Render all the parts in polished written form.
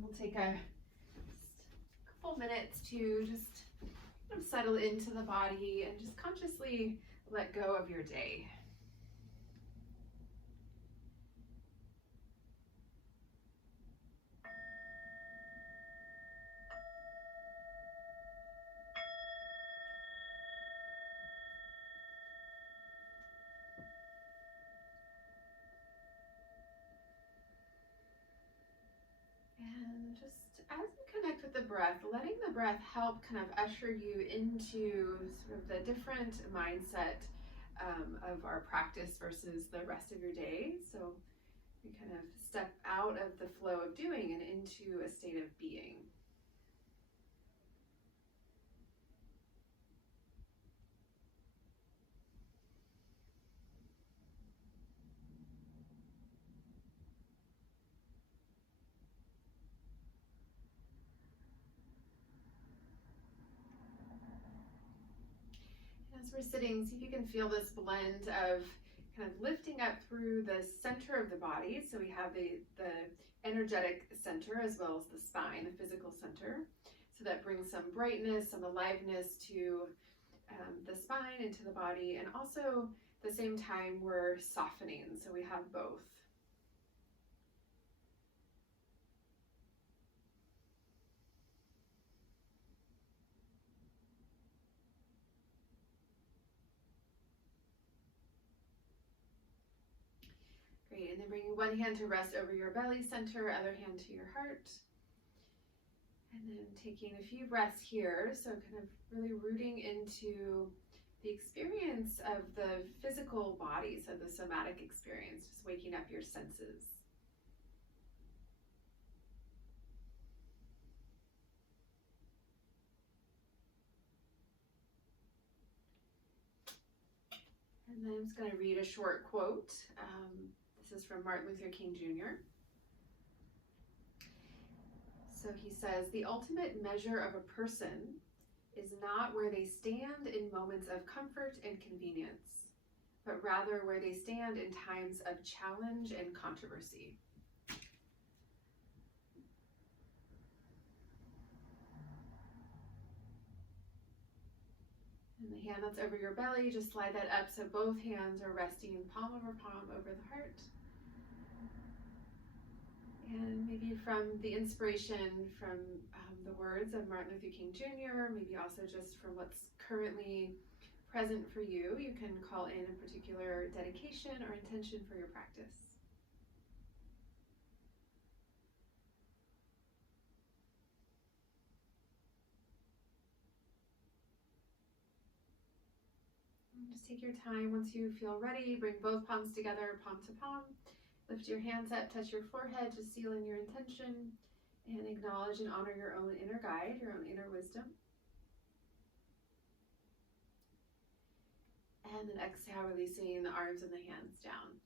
we'll take a couple minutes to just kind of settle into the body and just consciously let go of your day. And just as you connect with the breath, letting the breath help kind of usher you into sort of the different mindset of our practice versus the rest of your day. So you kind of step out of the flow of doing and into a state of being. As we're sitting, see if you can feel this blend of kind of lifting up through the center of the body. So we have the energetic center as well as the spine, the physical center. So that brings some brightness, some aliveness to the spine and to the body. And also at the same time, we're softening. So we have both. Great, and then bringing one hand to rest over your belly center, other hand to your heart. And then taking a few breaths here, so kind of really rooting into the experience of the physical body, so the somatic experience, just waking up your senses. And then I'm just going to read a short quote. This is from Martin Luther King Jr. So he says, "The ultimate measure of a person is not where they stand in moments of comfort and convenience, but rather where they stand in times of challenge and controversy." And the hand that's over your belly, just slide that up so both hands are resting palm over the heart. And maybe from the inspiration from the words of Martin Luther King Jr., maybe also just from what's currently present for you, you can call in a particular dedication or intention for your practice. And just take your time. Once you feel ready, bring both palms together, palm to palm. Lift your hands up, touch your forehead, just seal in your intention and acknowledge and honor your own inner guide, your own inner wisdom. And then exhale, releasing the arms and the hands down.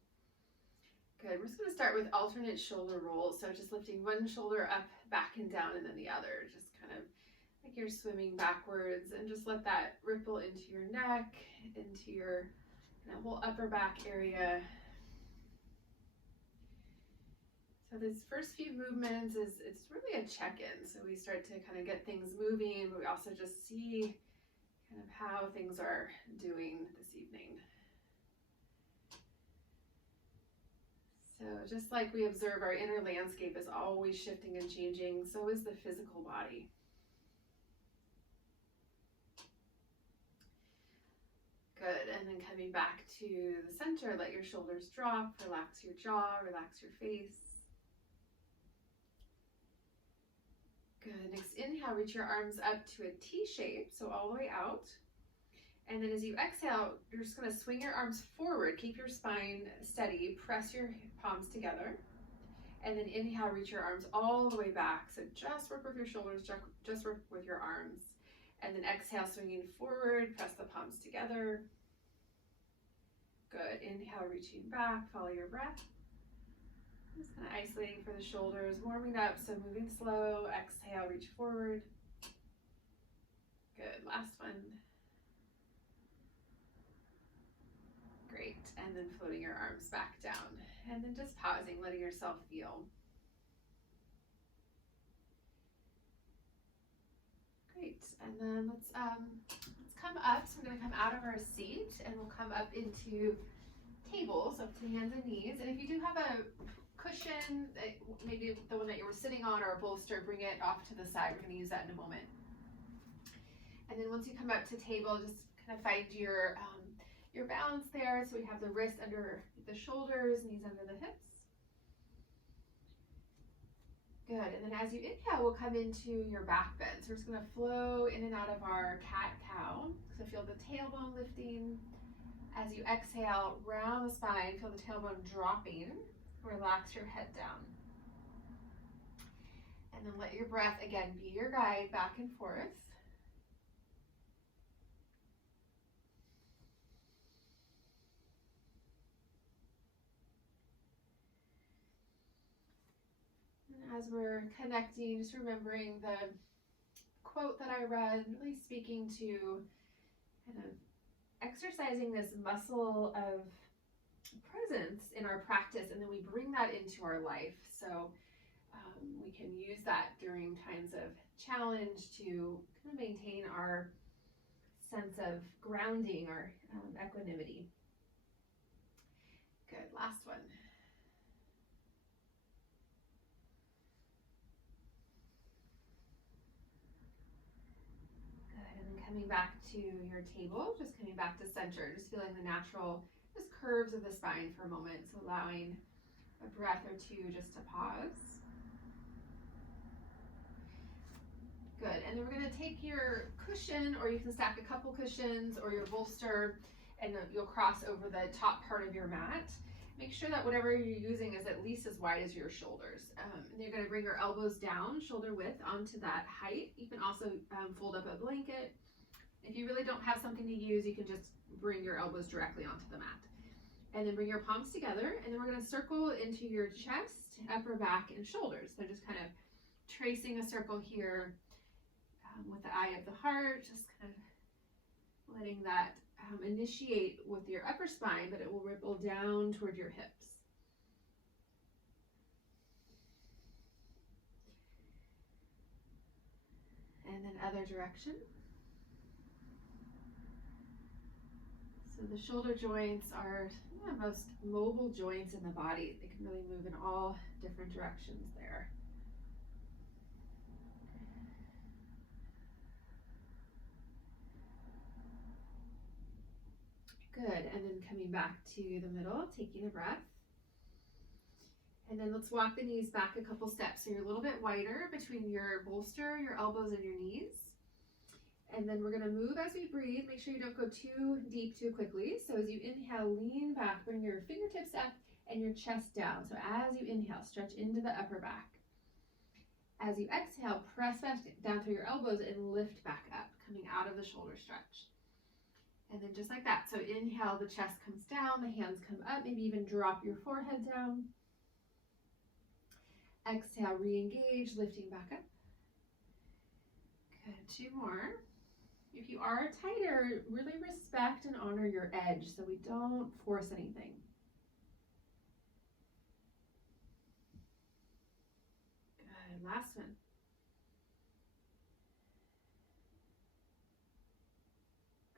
Good, we're just gonna start with alternate shoulder rolls. So just lifting one shoulder up, back and down, and then the other. Just kind of like you're swimming backwards, and just let that ripple into your neck, into your whole upper back area. So this first few movements it's really a check-in. So we start to kind of get things moving, but we also just see kind of how things are doing this evening. So just like we observe our inner landscape is always shifting and changing, so is the physical body. Good, and then coming back to the center, let your shoulders drop, relax your jaw, relax your face. Good, next inhale, reach your arms up to a T shape, so all the way out. And then as you exhale, you're just gonna swing your arms forward, keep your spine steady, press your palms together. And then inhale, reach your arms all the way back. So just work with your shoulders, just work with your arms. And then exhale, swinging forward, press the palms together. Good, inhale, reaching back, follow your breath. Just kind of isolating for the shoulders, warming up, so moving slow. Exhale, reach forward. Good, last one. Great, and then floating your arms back down. And then just pausing, letting yourself feel. And then let's come up. So we're gonna come out of our seat and we'll come up into table, so up to hands and knees. And if you do have a cushion, maybe the one that you were sitting on or a bolster, bring it off to the side. We're gonna use that in a moment. And then once you come up to table, just kind of find your balance there. So we have the wrists under the shoulders, knees under the hips. Good, and then as you inhale, we'll come into your back bend. So we're just gonna flow in and out of our cat-cow. So feel the tailbone lifting. As you exhale, round the spine, feel the tailbone dropping. Relax your head down. And then let your breath, again, be your guide back and forth. As we're connecting, just remembering the quote that I read, really speaking to kind of exercising this muscle of presence in our practice, and then we bring that into our life. So we can use that during times of challenge to kind of maintain our sense of grounding, our equanimity. Good, last one. Coming back to your table, just coming back to center, just feeling the natural just curves of the spine for a moment, so allowing a breath or two just to pause. Good, and then we're going to take your cushion, or you can stack a couple cushions, or your bolster, and you'll cross over the top part of your mat. Make sure that whatever you're using is at least as wide as your shoulders. And you're going to bring your elbows down, shoulder width, onto that height. You can also fold up a blanket. If you really don't have something to use, you can just bring your elbows directly onto the mat. And then bring your palms together, and then we're going to circle into your chest, upper back, and shoulders. So just kind of tracing a circle here with the eye of the heart, just kind of letting that initiate with your upper spine, but it will ripple down toward your hips. And then other direction. So the shoulder joints are the most mobile joints in the body. They can really move in all different directions there. Good, and then coming back to the middle, taking a breath. And then let's walk the knees back a couple steps. So you're a little bit wider between your bolster, your elbows, and your knees. And then we're going to move as we breathe. Make sure you don't go too deep too quickly. So as you inhale, lean back, bring your fingertips up and your chest down. So as you inhale, stretch into the upper back. As you exhale, press back down through your elbows and lift back up, coming out of the shoulder stretch. And then just like that. So inhale, the chest comes down, the hands come up, maybe even drop your forehead down. Exhale, re-engage, lifting back up. Good, 2 more. If you are tighter, really respect and honor your edge so we don't force anything. Good, last one.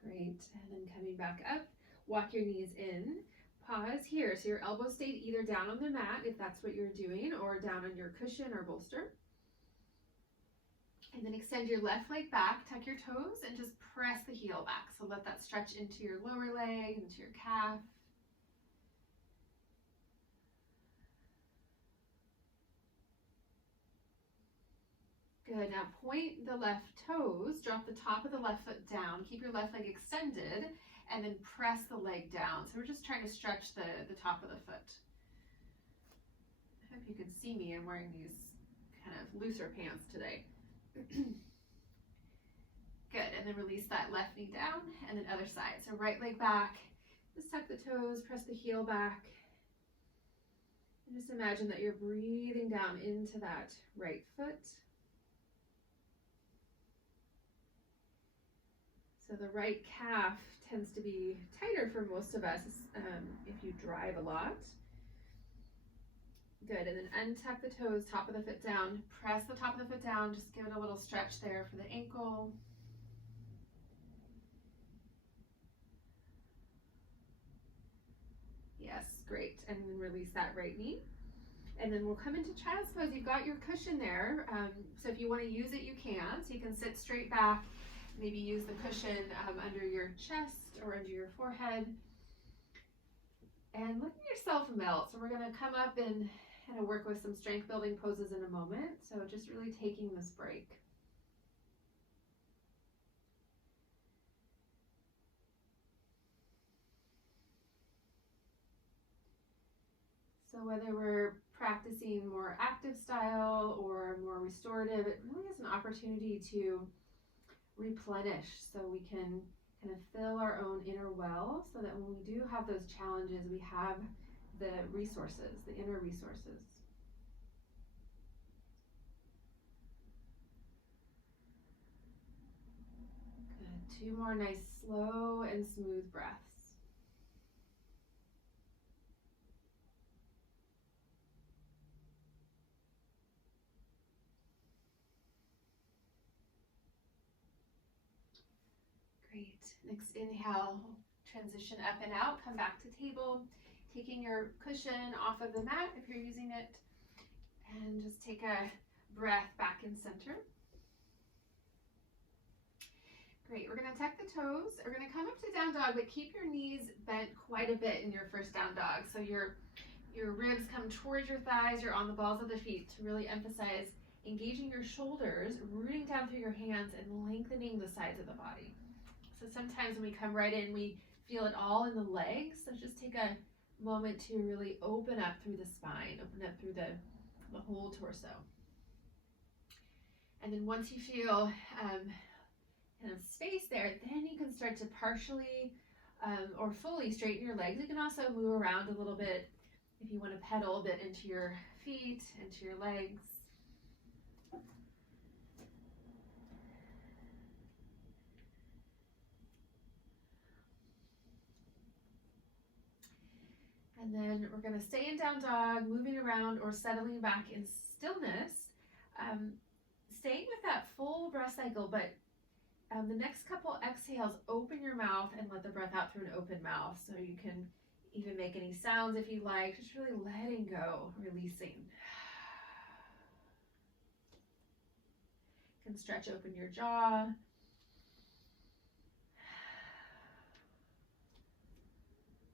Great, and then coming back up, walk your knees in. Pause here, so your elbows stayed either down on the mat, if that's what you're doing, or down on your cushion or bolster. And then extend your left leg back, tuck your toes, and just press the heel back. So let that stretch into your lower leg, into your calf. Good, now point the left toes, drop the top of the left foot down, keep your left leg extended, and then press the leg down. So we're just trying to stretch the top of the foot. I hope you can see me. I'm wearing these kind of looser pants today. Good, and then release that left knee down, and then other side. So right leg back, just tuck the toes, press the heel back. And just imagine that you're breathing down into that right foot. So the right calf tends to be tighter for most of us if you drive a lot. Good, and then untuck the toes, top of the foot down, press the top of the foot down, just give it a little stretch there for the ankle. Great. And then release that right knee. And then we'll come into child's pose. You've got your cushion there. So if you want to use it, you can. So you can sit straight back, maybe use the cushion under your chest or under your forehead. And let yourself melt. So we're going to come up and kind of work with some strength building poses in a moment. So just really taking this break. So whether we're practicing more active style or more restorative, it really is an opportunity to replenish so we can kind of fill our own inner well so that when we do have those challenges, we have the resources, the inner resources. Good. 2 more nice, slow and smooth breaths. Great. Next inhale, transition up and out, come back to table, taking your cushion off of the mat if you're using it, and just take a breath back in center. Great, we're gonna tuck the toes. We're gonna come up to down dog, but keep your knees bent quite a bit in your first down dog. So your ribs come towards your thighs, you're on the balls of the feet to really emphasize engaging your shoulders, rooting down through your hands and lengthening the sides of the body. So sometimes when we come right in, we feel it all in the legs. So just take a moment to really open up through the spine, open up through the whole torso. And then once you feel kind of space there, then you can start to partially or fully straighten your legs. You can also move around a little bit if you want to pedal a bit into your feet, into your legs. And then we're going to stay in down dog, moving around or settling back in stillness, staying with that full breath cycle, but the next couple exhales, open your mouth and let the breath out through an open mouth. So you can even make any sounds if you like, just really letting go, releasing. You can stretch open your jaw.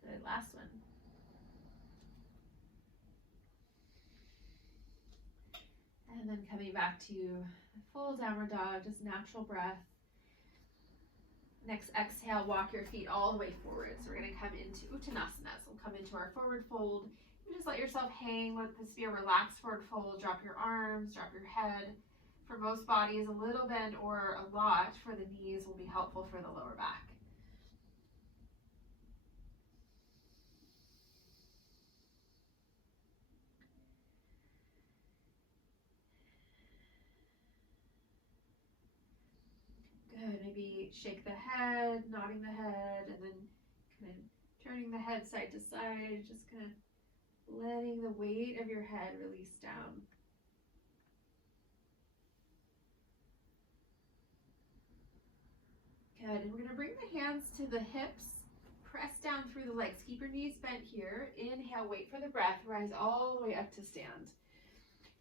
Good, last one. And then coming back to full downward dog, just natural breath. Next exhale, walk your feet all the way forward. So we're going to come into Uttanasana. So we'll come into our forward fold. You just let yourself hang, let this be a relaxed forward fold. Drop your arms, drop your head. For most bodies, a little bend or a lot for the knees will be helpful for the lower back. Good, maybe shake the head, nodding the head, and then kind of turning the head side to side, just kind of letting the weight of your head release down. Good, and we're gonna bring the hands to the hips, press down through the legs, keep your knees bent here, inhale, wait for the breath, rise all the way up to stand.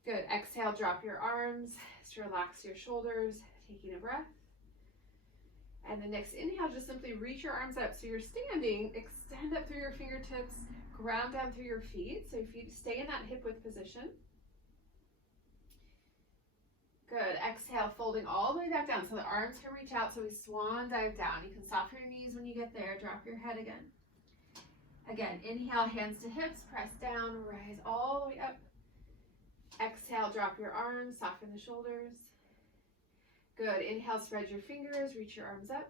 Good, exhale, drop your arms, just relax your shoulders, taking a breath. And the next inhale, just simply reach your arms up. So you're standing, extend up through your fingertips, ground down through your feet. So if you stay in that hip width position. Good, exhale, folding all the way back down so the arms can reach out, so we swan dive down. You can soften your knees when you get there, drop your head again. Again, inhale, hands to hips, press down, rise all the way up. Exhale, drop your arms, soften the shoulders. Good, inhale, spread your fingers, reach your arms up.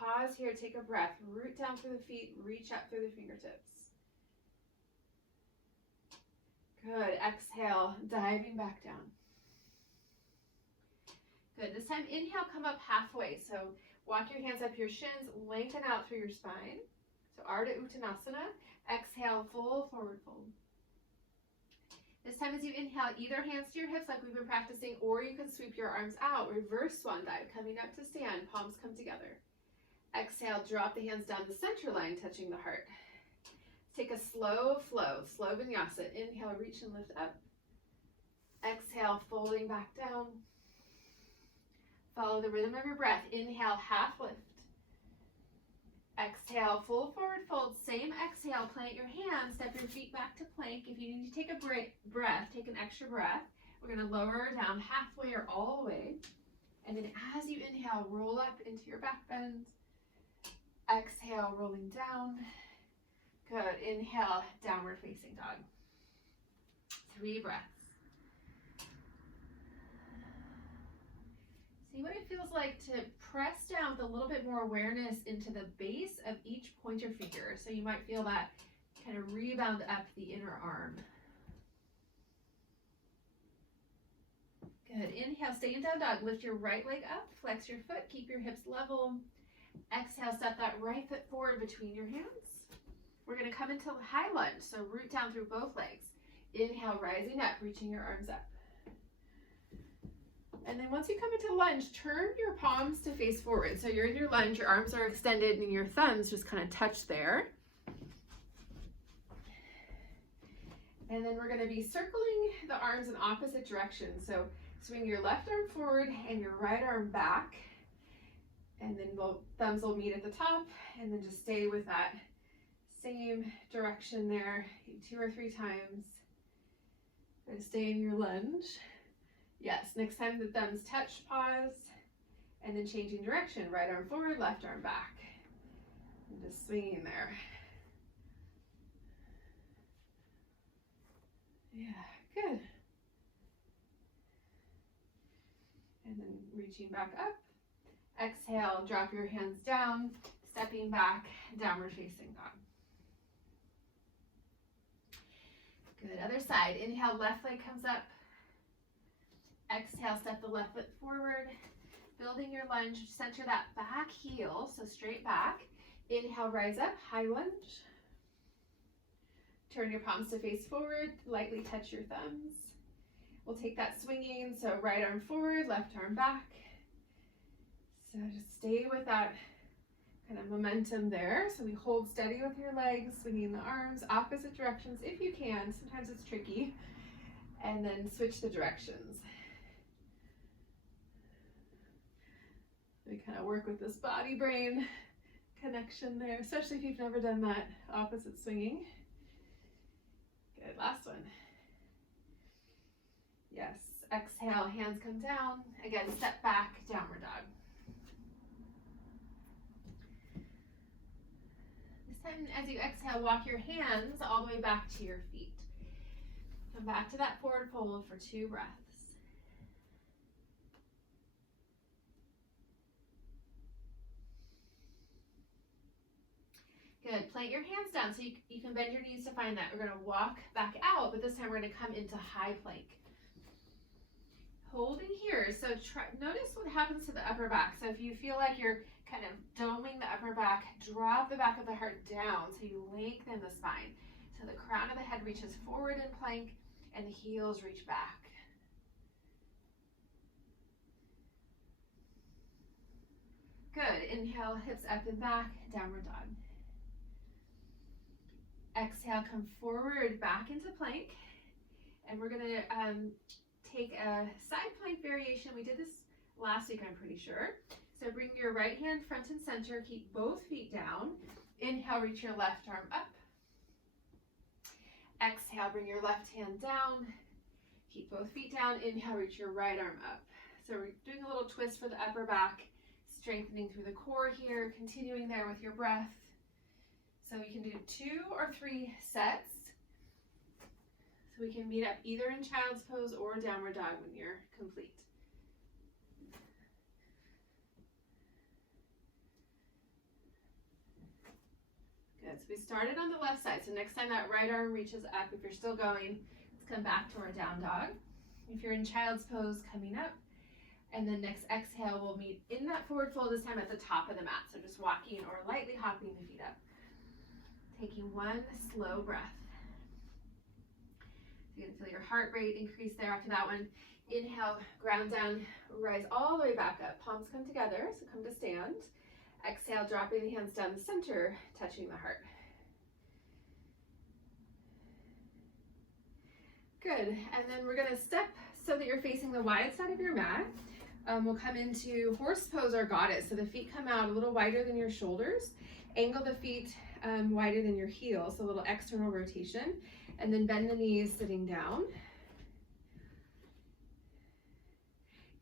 Pause here, take a breath, root down through the feet, reach up through the fingertips. Good, exhale, diving back down. Good, this time inhale, come up halfway. So walk your hands up your shins, lengthen out through your spine. So Ardha Uttanasana, exhale, full forward fold. This time as you inhale, either hands to your hips like we've been practicing, or you can sweep your arms out, reverse swan dive, coming up to stand, palms come together. Exhale, drop the hands down the center line, touching the heart. Take a slow flow, slow vinyasa. Inhale, reach and lift up. Exhale, folding back down. Follow the rhythm of your breath. Inhale, half lift. Exhale, full forward fold. Same exhale, plant your hands, step your feet back to plank. If you need to take a breath, take an extra breath. We're going to lower down halfway or all the way. And then as you inhale, roll up into your back bend. Exhale, rolling down. Good. Inhale, downward facing dog. 3 breaths. See what it feels like to press down with a little bit more awareness into the base of each pointer finger. So you might feel that kind of rebound up the inner arm. Good. Inhale, stay in down dog. Lift your right leg up, flex your foot, keep your hips level. Exhale, step that right foot forward between your hands. We're going to come into high lunge, so root down through both legs. Inhale, rising up, reaching your arms up. And then once you come into lunge, turn your palms to face forward. So you're in your lunge, your arms are extended, and your thumbs just kind of touch there. And then we're going to be circling the arms in opposite directions. So swing your left arm forward and your right arm back. And then both thumbs will meet at the top, and then just stay with that same direction there 2 or 3 times. And stay in your lunge. Yes, next time the thumbs touch, pause, and then changing direction. Right arm forward, left arm back. And just swinging there. Yeah, good. And then reaching back up. Exhale, drop your hands down, stepping back, downward facing dog. Good, other side. Inhale, left leg comes up. Exhale, step the left foot forward. Building your lunge, center that back heel, so straight back. Inhale, rise up, high lunge. Turn your palms to face forward, lightly touch your thumbs. We'll take that swinging, so right arm forward, left arm back. So just stay with that kind of momentum there. So we hold steady with your legs, swinging the arms, opposite directions if you can. Sometimes it's tricky. And then switch the directions. We kind of work with this body-brain connection there, especially if you've never done that opposite swinging. Good, last one. Yes, exhale, hands come down. Again, step back, downward dog. This time, as you exhale, walk your hands all the way back to your feet. Come back to that forward fold for 2 breaths. Good. Plant your hands down so you can bend your knees to find that. We're going to walk back out, but this time we're going to come into high plank. Holding here. So notice what happens to the upper back. So if you feel like you're kind of doming the upper back, drop the back of the heart down so you lengthen the spine. So the crown of the head reaches forward in plank and the heels reach back. Good. Inhale, hips up and back, downward dog. Exhale, come forward back into plank. And we're going to take a side plank variation. We did this last week, I'm pretty sure. So bring your right hand front and center. Keep both feet down. Inhale, reach your left arm up. Exhale, bring your left hand down. Keep both feet down. Inhale, reach your right arm up. So we're doing a little twist for the upper back, strengthening through the core here, continuing there with your breath. So we can do 2 or 3 sets. So we can meet up either in child's pose or downward dog when you're complete. Good, so we started on the left side. So next time that right arm reaches up, if you're still going, let's come back to our down dog. If you're in child's pose, coming up. And then next exhale, we'll meet in that forward fold, this time at the top of the mat. So just walking or lightly hopping the feet up. Taking 1 slow breath. So you're going to feel your heart rate increase there after that one. Inhale, ground down, rise all the way back up. Palms come together, so come to stand. Exhale, dropping the hands down the center, touching the heart. Good, and then we're gonna step so that you're facing the wide side of your mat. We'll come into horse pose or goddess. So the feet come out a little wider than your shoulders. Angle the feet wider than your heels, so a little external rotation. And then bend the knees sitting down.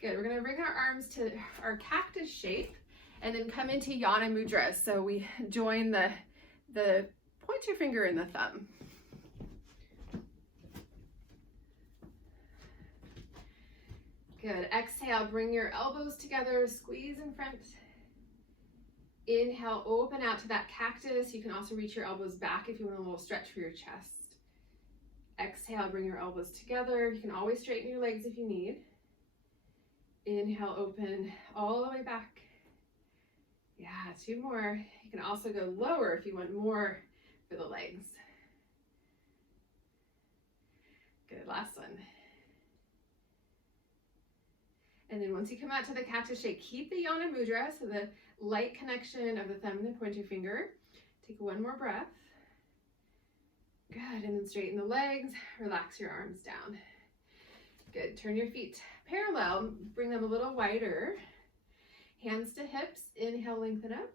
Good, we're gonna bring our arms to our cactus shape and then come into Yana Mudra. So we join the pointer finger and the thumb. Good, exhale, bring your elbows together, squeeze in front. Inhale, open out to that cactus. You can also reach your elbows back if you want a little stretch for your chest. Exhale, bring your elbows together. You can always straighten your legs if you need. Inhale, open all the way back. Yeah, 2 more. You can also go lower if you want more for the legs. Good, last one. And then once you come out to the cactus shape, keep the Yana Mudra, so the light connection of the thumb and the pointer finger. Take 1 more breath. Good, and then straighten the legs, relax your arms down. Good, turn your feet parallel, bring them a little wider. Hands to hips, inhale, lengthen up.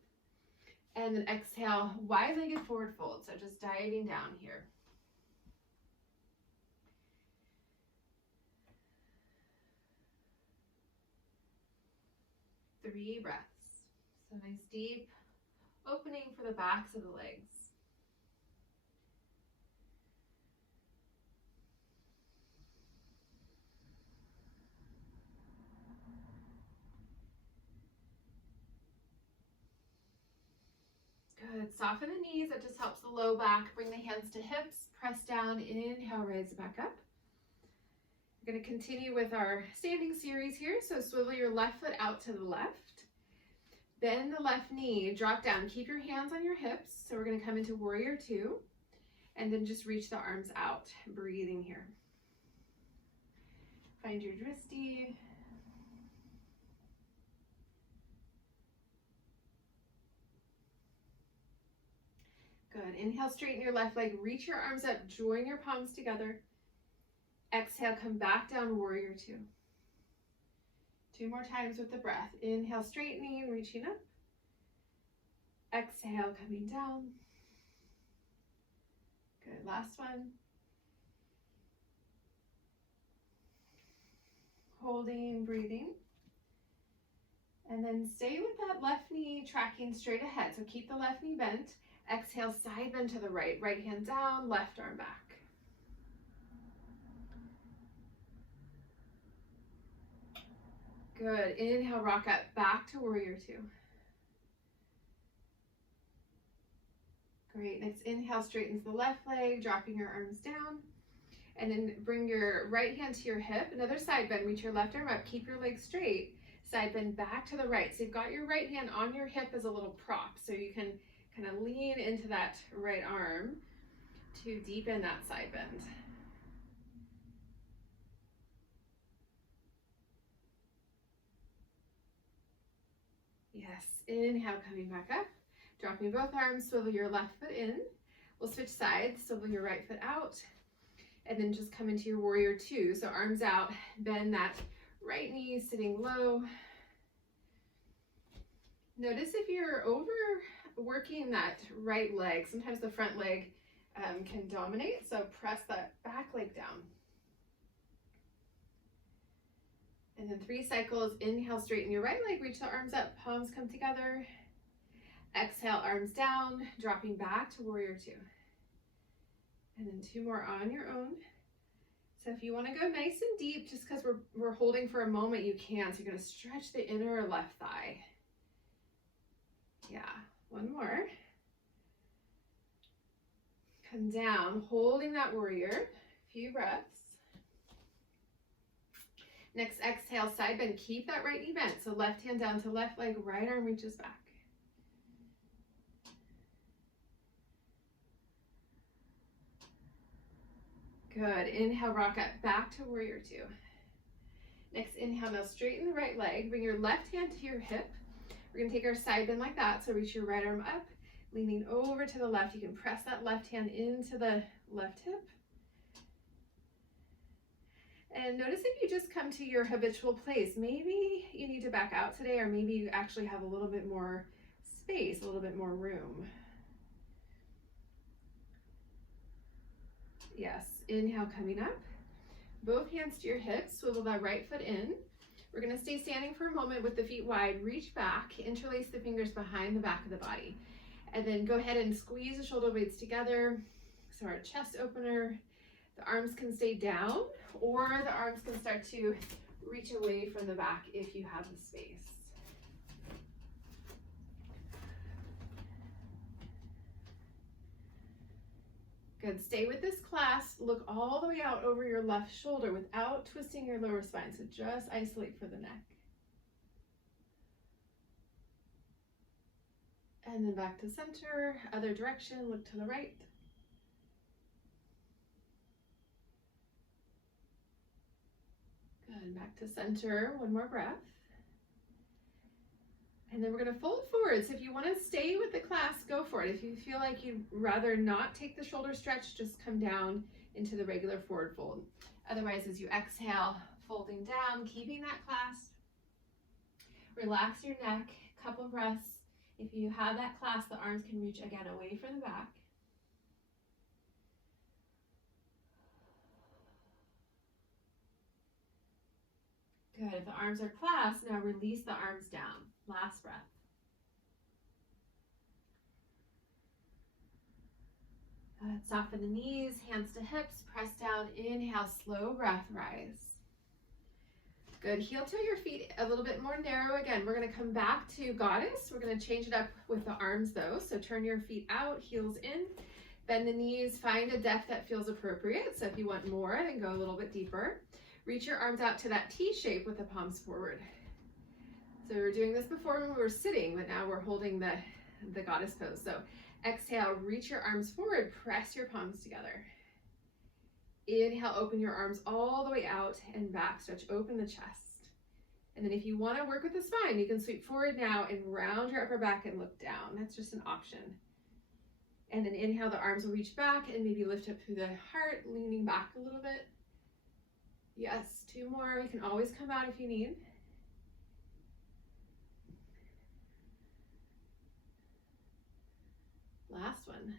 And then exhale, wide-legged forward fold, so just diving down here. Three breaths. So nice deep opening for the backs of the legs. Good, soften the knees, that just helps the low back. Bring the hands to hips, press down, inhale, raise back up. We're gonna continue with our standing series here. So swivel your left foot out to the left. Bend the left knee, drop down, keep your hands on your hips. So we're gonna come into warrior 2, and then just reach the arms out, breathing here. Find your drishti. Good, inhale, straighten your left leg, reach your arms up, join your palms together. Exhale, come back down, warrior 2. 2 more times with the breath. Inhale, straightening, reaching up. Exhale, coming down. Good, last one. Holding, breathing. And then stay with that left knee tracking straight ahead. So keep the left knee bent. Exhale, side bend to the right. Right hand down, left arm back. Good, inhale, rock up, back to warrior 2. Great, next inhale, straightens the left leg, dropping your arms down. And then bring your right hand to your hip, another side bend, reach your left arm up, keep your legs straight, side bend back to the right. So you've got your right hand on your hip as a little prop, so you can kind of lean into that right arm to deepen that side bend. Yes, inhale, coming back up, dropping both arms, swivel your left foot in. We'll switch sides, swivel your right foot out, and then just come into your warrior 2. So arms out, bend that right knee, sitting low. Notice if you're overworking that right leg, sometimes the front leg can dominate, so press that back leg down. And then 3 cycles, inhale, straighten your right leg, reach the arms up, palms come together. Exhale, arms down, dropping back to warrior 2. And then 2 more on your own. So if you want to go nice and deep, just because we're holding for a moment, you can. So you're going to stretch the inner left thigh. Yeah, 1 more. Come down, holding that warrior. Few breaths. Next, exhale, side bend. Keep that right knee bent. So left hand down to left leg, right arm reaches back. Good. Inhale, rock up, back to warrior 2. Next, inhale, now straighten the right leg. Bring your left hand to your hip. We're going to take our side bend like that. So reach your right arm up, leaning over to the left. You can press that left hand into the left hip. And notice if you just come to your habitual place, maybe you need to back out today, or maybe you actually have a little bit more space, a little bit more room. Yes, inhale, coming up. Both hands to your hips, swivel that right foot in. We're gonna stay standing for a moment with the feet wide, reach back, interlace the fingers behind the back of the body. And then go ahead and squeeze the shoulder blades together. So our chest opener, the arms can stay down, or the arms can start to reach away from the back if you have the space. Good, stay with this clasp. Look all the way out over your left shoulder without twisting your lower spine. So just isolate for the neck. And then back to center, other direction, look to the right. Good, back to center, one more breath. And then we're gonna fold forward. So if you wanna stay with the clasp, go for it. If you feel like you'd rather not take the shoulder stretch, just come down into the regular forward fold. Otherwise, as you exhale, folding down, keeping that clasp. Relax your neck, couple breaths. If you have that clasp, the arms can reach again away from the back. Good, if the arms are clasped, now release the arms down. Last breath. Good, soften the knees, hands to hips, press down, inhale, slow breath, rise. Good, heel to your feet a little bit more narrow. Again, we're gonna come back to goddess. We're gonna change it up with the arms though. So turn your feet out, heels in, bend the knees, find a depth that feels appropriate. So if you want more, then go a little bit deeper. Reach your arms out to that T shape with the palms forward. So we were doing this before when we were sitting, but now we're holding the goddess pose. So exhale, reach your arms forward, press your palms together. Inhale, open your arms all the way out and back, stretch open the chest. And then if you wanna work with the spine, you can sweep forward now and round your upper back and look down. That's just an option. And then inhale, the arms will reach back and maybe lift up through the heart, leaning back a little bit. Yes, two more. You can always come out if you need. Last one.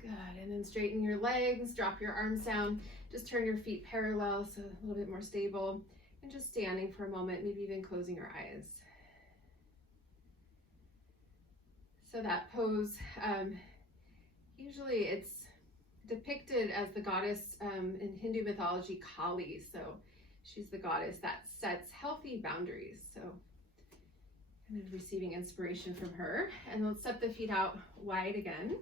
Good, and then straighten your legs, drop your arms down, just turn your feet parallel so a little bit more stable, and just standing for a moment, maybe even closing your eyes. So that pose, usually it's depicted as the goddess in Hindu mythology, Kali. So she's the goddess that sets healthy boundaries. So kind of receiving inspiration from her. And let's set the feet out wide again.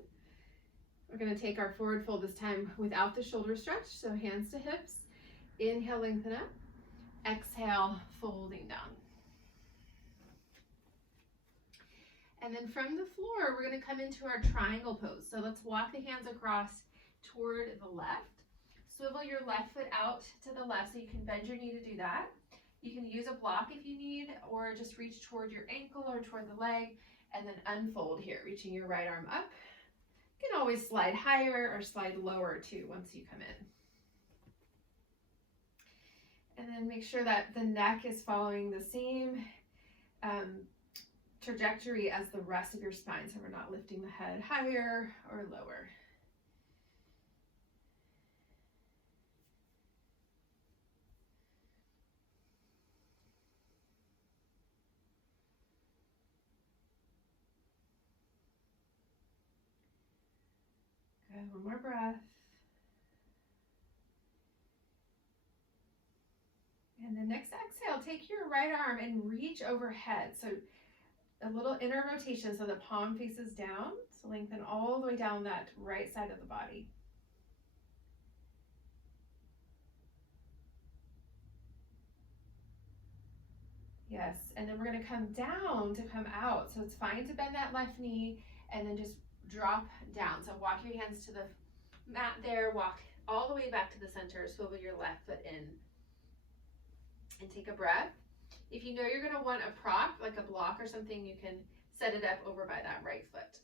We're gonna take our forward fold this time without the shoulder stretch. So hands to hips, inhale, lengthen up, exhale, folding down. And then from the floor, we're gonna come into our triangle pose. So let's walk the hands across toward the left. Swivel your left foot out to the left so you can bend your knee to do that. You can use a block if you need, or just reach toward your ankle or toward the leg, and then unfold here, reaching your right arm up. You can always slide higher or slide lower too once you come in. And then make sure that the neck is following the same trajectory as the rest of your spine, so we're not lifting the head higher or lower. Good, one more breath. And the next exhale, take your right arm and reach overhead. So a little inner rotation so the palm faces down. So lengthen all the way down that right side of the body. Yes, and then we're gonna come down to come out. So it's fine to bend that left knee and then just drop down. So walk your hands to the mat there, walk all the way back to the center, swivel your left foot in. And take a breath. If you know you're gonna want a prop, like a block or something, you can set it up over by that right foot.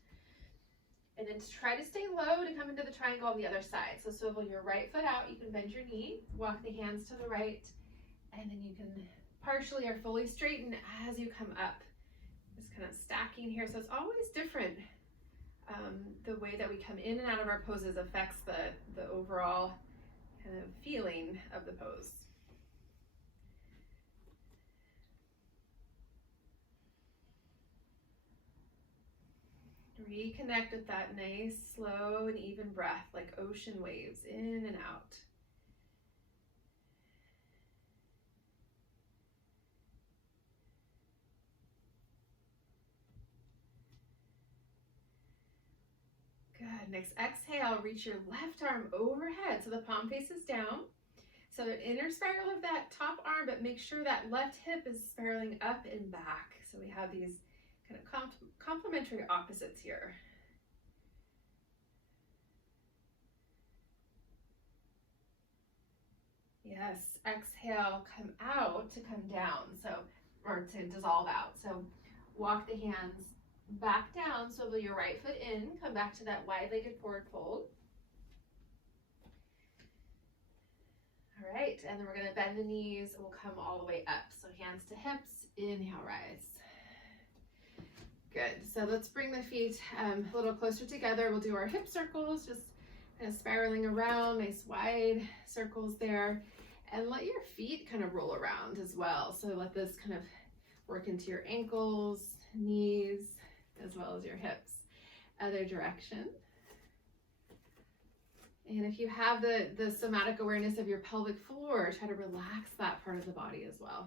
And then to try to stay low to come into the triangle on the other side. So swivel your right foot out, you can bend your knee, walk the hands to the right, and then you can partially or fully straighten as you come up. Just kind of stacking here. So it's always different. The way that we come in and out of our poses affects the overall kind of feeling of the pose. Reconnect with that nice, slow and even breath, like ocean waves in and out. Good. Next exhale, reach your left arm overhead so the palm faces down. So inner spiral of that top arm, but make sure that left hip is spiraling up and back. So we have these kind of complementary opposites here. Yes, exhale, come out to come down, so, or to dissolve out. So walk the hands back down, swivel your right foot in, come back to that wide-legged forward fold. All right, and then we're gonna bend the knees, we'll come all the way up. So hands to hips, inhale, rise. Good, so let's bring the feet a little closer together. We'll do our hip circles, just kind of spiraling around, nice wide circles there. And let your feet kind of roll around as well. So let this kind of work into your ankles, knees, as well as your hips. Other direction. And if you have the somatic awareness of your pelvic floor, try to relax that part of the body as well.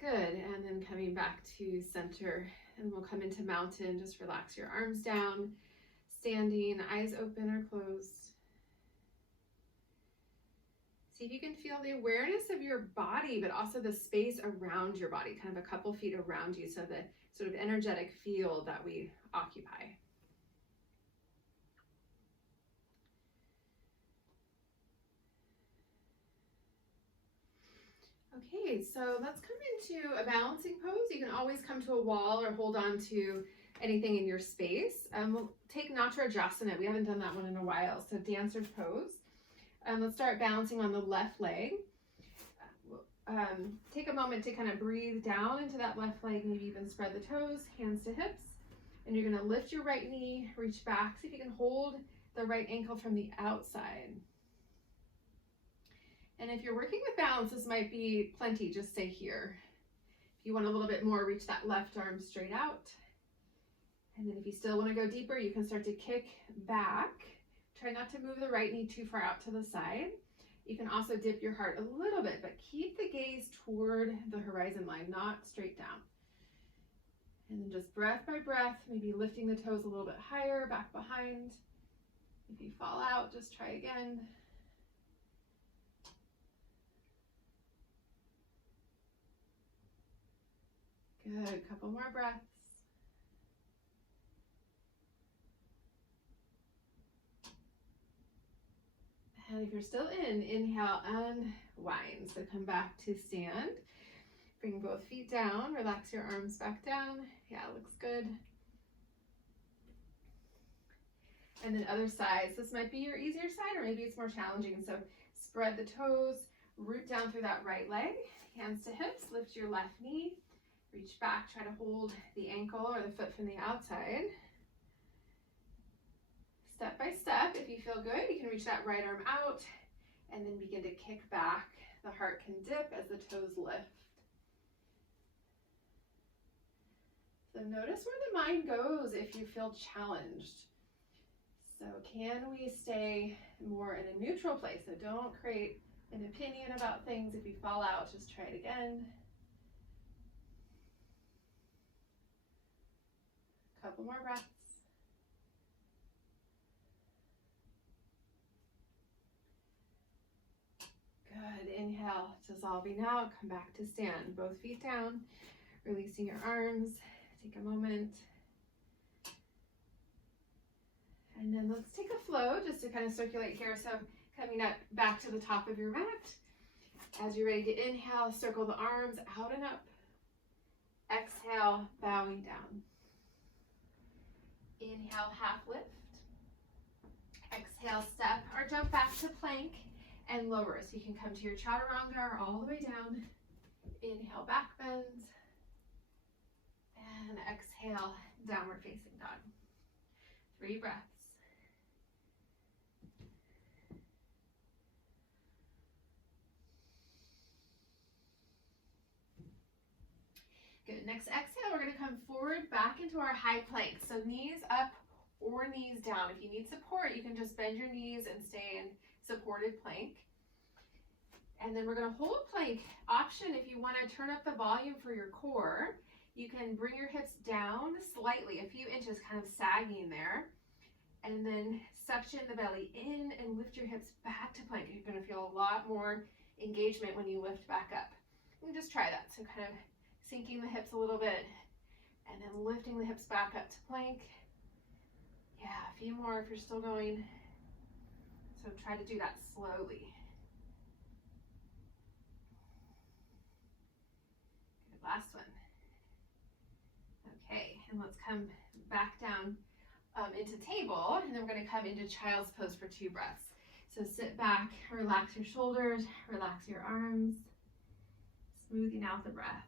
Good, and then coming back to center, and we'll come into mountain. Just relax your arms down, standing, eyes open or closed. See if you can feel the awareness of your body, but also the space around your body, kind of a couple feet around you, so the sort of energetic field that we occupy. Okay, so let's come into a balancing pose. You can always come to a wall or hold on to anything in your space. We'll take Natarajasana. We haven't done that one in a while. So dancer's pose. Let's start balancing on the left leg. Take a moment to kind of breathe down into that left leg, maybe even spread the toes, hands to hips. And you're gonna lift your right knee, reach back. See if you can hold the right ankle from the outside. And if you're working with balance, this might be plenty, just stay here. If you want a little bit more, reach that left arm straight out. And then if you still want to go deeper, you can start to kick back. Try not to move the right knee too far out to the side. You can also dip your heart a little bit, but keep the gaze toward the horizon line, not straight down. And then just breath by breath, maybe lifting the toes a little bit higher, back behind. If you fall out, just try again. Good, couple more breaths. And if you're still in, inhale, unwind. So come back to stand. Bring both feet down, relax your arms back down. Yeah, looks good. And then other sides. This might be your easier side, or maybe it's more challenging. So spread the toes, root down through that right leg, hands to hips, lift your left knee. Reach back, try to hold the ankle or the foot from the outside. Step by step, if you feel good, you can reach that right arm out and then begin to kick back. The heart can dip as the toes lift. So notice where the mind goes if you feel challenged. So can we stay more in a neutral place? So don't create an opinion about things. If you fall out, just try it again. Couple more breaths. Good, inhale, dissolving out, come back to stand, both feet down, releasing your arms, take a moment. And then let's take a flow just to kind of circulate here. So coming up back to the top of your mat, As you're ready to inhale, circle the arms out and up. Exhale, bowing down. Inhale, half lift. Exhale, step or jump back to plank and lower. So you can come to your chaturanga or all the way down. Inhale, back bend. And exhale, downward facing dog. 3 breaths. Good. Next exhale, we're going to come forward back into our high plank. So knees up or knees down. If you need support, you can just bend your knees and stay in supported plank. And then we're going to hold plank. Option, if you want to turn up the volume for your core, you can bring your hips down slightly, a few inches, kind of sagging there. And then suction the belly in and lift your hips back to plank. You're going to feel a lot more engagement when you lift back up. You can just try that. So kind of sinking the hips a little bit and then lifting the hips back up to plank. Yeah, a few more if you're still going. So try to do that slowly. Good, last one. Okay, and let's come back down into table, and then we're going to come into child's pose for 2 breaths. So sit back, relax your shoulders, relax your arms, smoothing out the breath.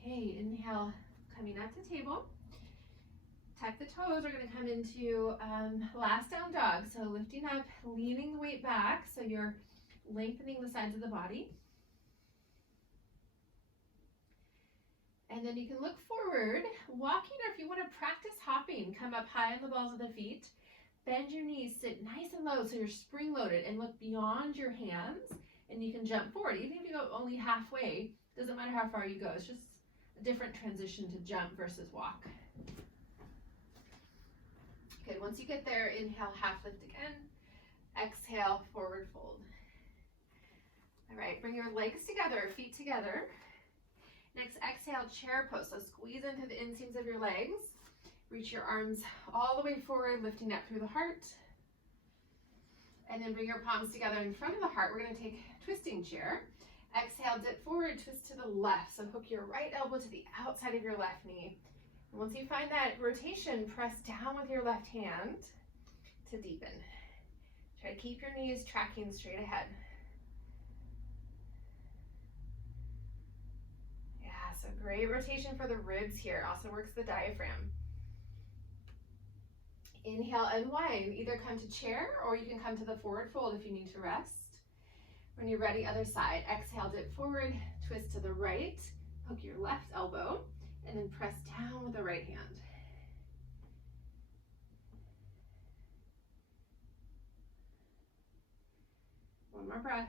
Okay, inhale, coming up to table. Tuck the toes. We're going to come into last down dog. So lifting up, leaning the weight back so you're lengthening the sides of the body. And then you can look forward, walking, or if you want to practice hopping, come up high on the balls of the feet. Bend your knees, sit nice and low so you're spring loaded, and look beyond your hands, and you can jump forward. Even if you go only halfway, doesn't matter how far you go. It's just a different transition to jump versus walk. Good, once you get there, inhale, half lift again. Exhale, forward fold. All right, bring your legs together, feet together. Next, exhale, chair pose. So squeeze into the inseams of your legs. Reach your arms all the way forward, lifting up through the heart. And then bring your palms together in front of the heart. We're going to take twisting chair. Exhale, dip forward, twist to the left. So hook your right elbow to the outside of your left knee. And once you find that rotation, press down with your left hand to deepen. Try to keep your knees tracking straight ahead. Yeah, so great rotation for the ribs here. Also works the diaphragm. Inhale, unwind. Either come to chair or you can come to the forward fold if you need to rest. When you're ready, other side. Exhale, dip forward, twist to the right, hook your left elbow, and then press down with the right hand. One more breath.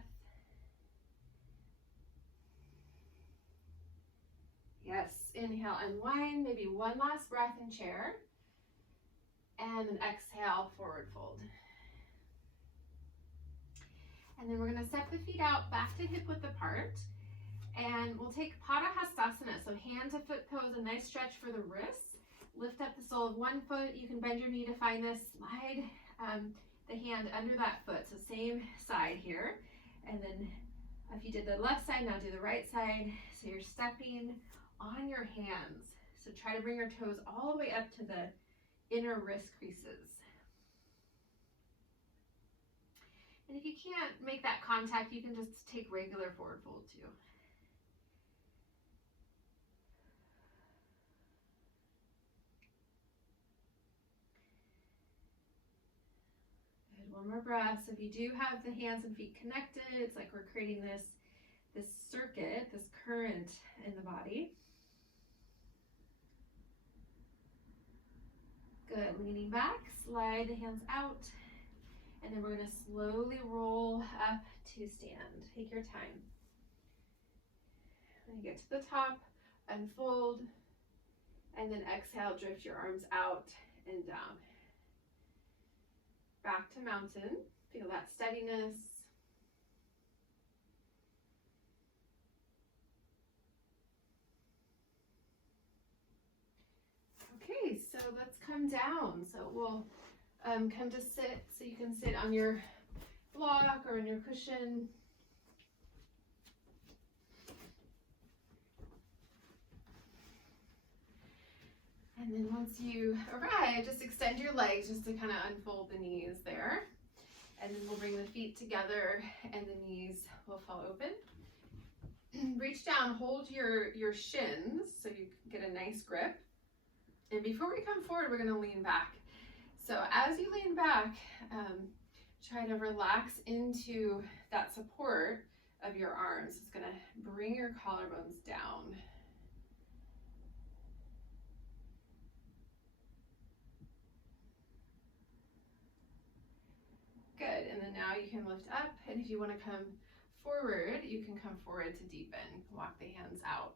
Yes, inhale, unwind, maybe one last breath in chair. And then exhale, forward fold. And then we're going to step the feet out back to hip width apart. And we'll take Padahastasana, so hand to foot pose, a nice stretch for the wrists. Lift up the sole of one foot. You can bend your knee to find this. Slide the hand under that foot. So same side here. And then if you did the left side, now do the right side. So you're stepping on your hands. So try to bring your toes all the way up to the inner wrist creases. And if you can't make that contact, you can just take regular forward fold too. Good, one more breath. So if you do have the hands and feet connected, it's like we're creating this circuit, this current in the body. Good, leaning back, slide the hands out, and then we're going to slowly roll up to stand. Take your time. When you get to the top, unfold, and then exhale, drift your arms out and down. Back to mountain, feel that steadiness. Okay, so let's come down. So we'll come to sit, so you can sit on your block or on your cushion. And then once you arrive, just extend your legs just to kind of unfold the knees there. And then we'll bring the feet together and the knees will fall open. Reach down, hold your shins so you can get a nice grip. And before we come forward, we're going to lean back. So as you lean back, try to relax into that support of your arms. It's going to bring your collarbones down. Good, and then now you can lift up, and if you want to come forward, you can come forward to deepen. Walk the hands out.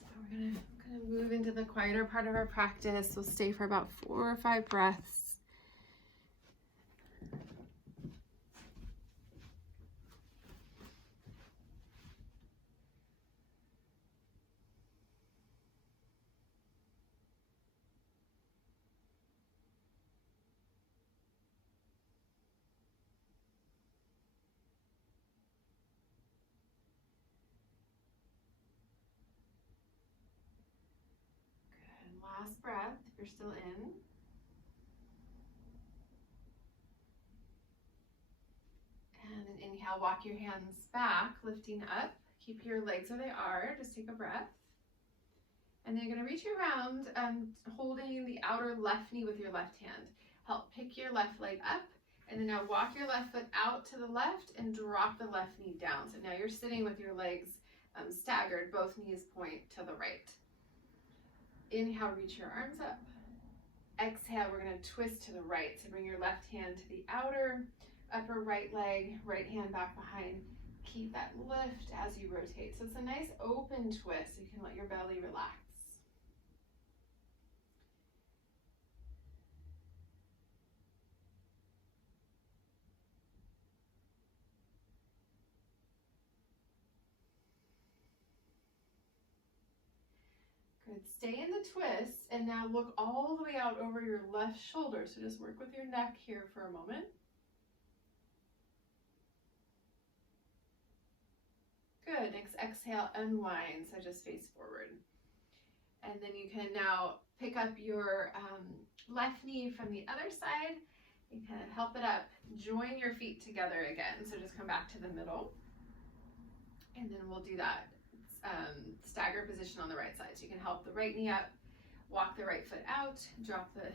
So we're gonna move into the quieter part of our practice. We'll stay for about 4 or 5 breaths. Last breath, if you're still in. And then inhale, walk your hands back, lifting up. Keep your legs where they are, just take a breath. And then you're gonna reach around, holding the outer left knee with your left hand. Help pick your left leg up, and then now walk your left foot out to the left and drop the left knee down. So now you're sitting with your legs staggered, both knees point to the right. Inhale, reach your arms up. Exhale, we're going to twist to the right. So bring your left hand to the outer, upper right leg, right hand back behind. Keep that lift as you rotate. So it's a nice open twist. So you can let your belly relax. Good. Stay in the twist, and now look all the way out over your left shoulder. So just work with your neck here for a moment. Good. Next exhale, unwind. So just face forward. And then you can now pick up your left knee from the other side. You can help it up. Join your feet together again. So just come back to the middle. And then we'll do that stagger position on the right side. So you can help the right knee up, walk the right foot out, drop the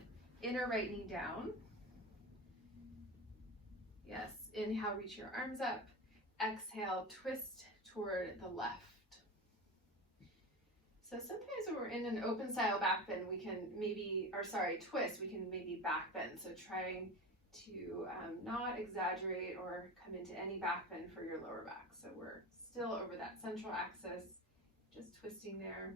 inner right knee down. Yes, inhale, reach your arms up. Exhale, twist toward the left. So sometimes when we're in an open style back bend, we can maybe, twist, we can maybe back bend. So trying to not exaggerate or come into any back bend for your lower back. So we're still over that central axis, just twisting there.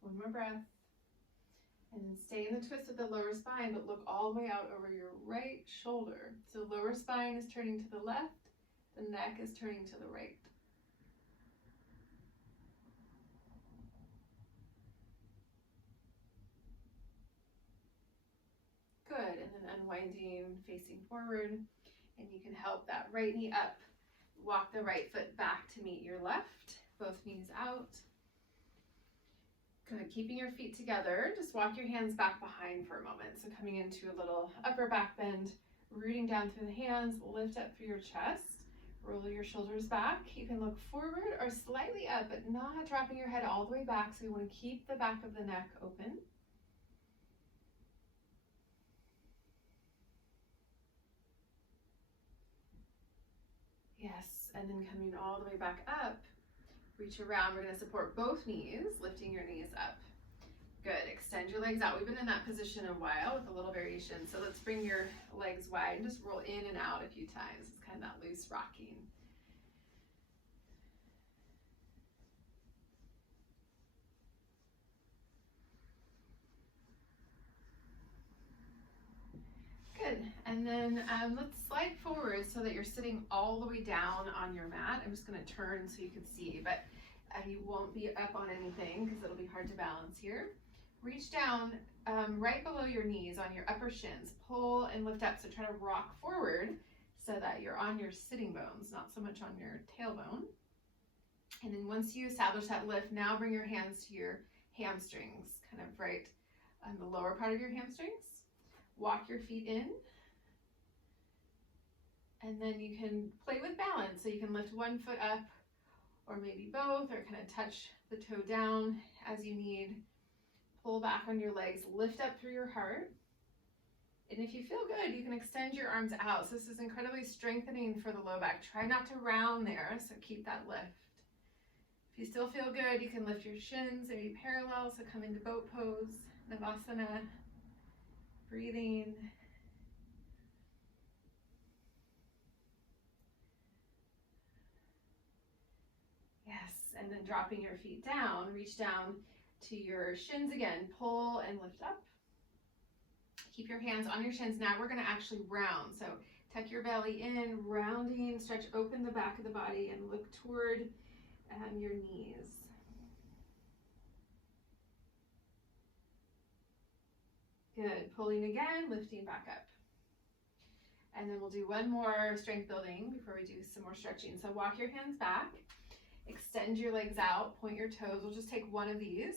One more breath. And then stay in the twist of the lower spine, but look all the way out over your right shoulder. So lower spine is turning to the left, the neck is turning to the right. Good, and then unwinding, facing forward, and you can help that right knee up. Walk the right foot back to meet your left, both knees out. Good, keeping your feet together, just walk your hands back behind for a moment. So coming into a little upper back bend, rooting down through the hands, lift up through your chest, roll your shoulders back. You can look forward or slightly up, but not dropping your head all the way back. So you want to keep the back of the neck open. Yes, and then coming all the way back up, reach around. We're going to support both knees, lifting your knees up. Good, extend your legs out. We've been in that position a while with a little variation. So let's bring your legs wide and just roll in and out a few times. It's kind of that loose rocking. And then let's slide forward so that you're sitting all the way down on your mat. I'm just gonna turn so you can see, but you won't be up on anything because it'll be hard to balance here. Reach down right below your knees on your upper shins. Pull and lift up, so try to rock forward so that you're on your sitting bones, not so much on your tailbone. And then once you establish that lift, now bring your hands to your hamstrings, kind of right on the lower part of your hamstrings. Walk your feet in. And then you can play with balance. So you can lift one foot up or maybe both, or kind of touch the toe down as you need. Pull back on your legs, lift up through your heart. And if you feel good, you can extend your arms out. So this is incredibly strengthening for the low back. Try not to round there, so keep that lift. If you still feel good, you can lift your shins, maybe parallel, so come into boat pose, Navasana, breathing. Yes, and then dropping your feet down, reach down to your shins again, pull and lift up. Keep your hands on your shins. Now we're gonna actually round. So tuck your belly in, rounding, stretch open the back of the body and look toward your knees. Good, pulling again, lifting back up. And then we'll do one more strength building before we do some more stretching. So walk your hands back, extend your legs out, point your toes. We'll just take one of these.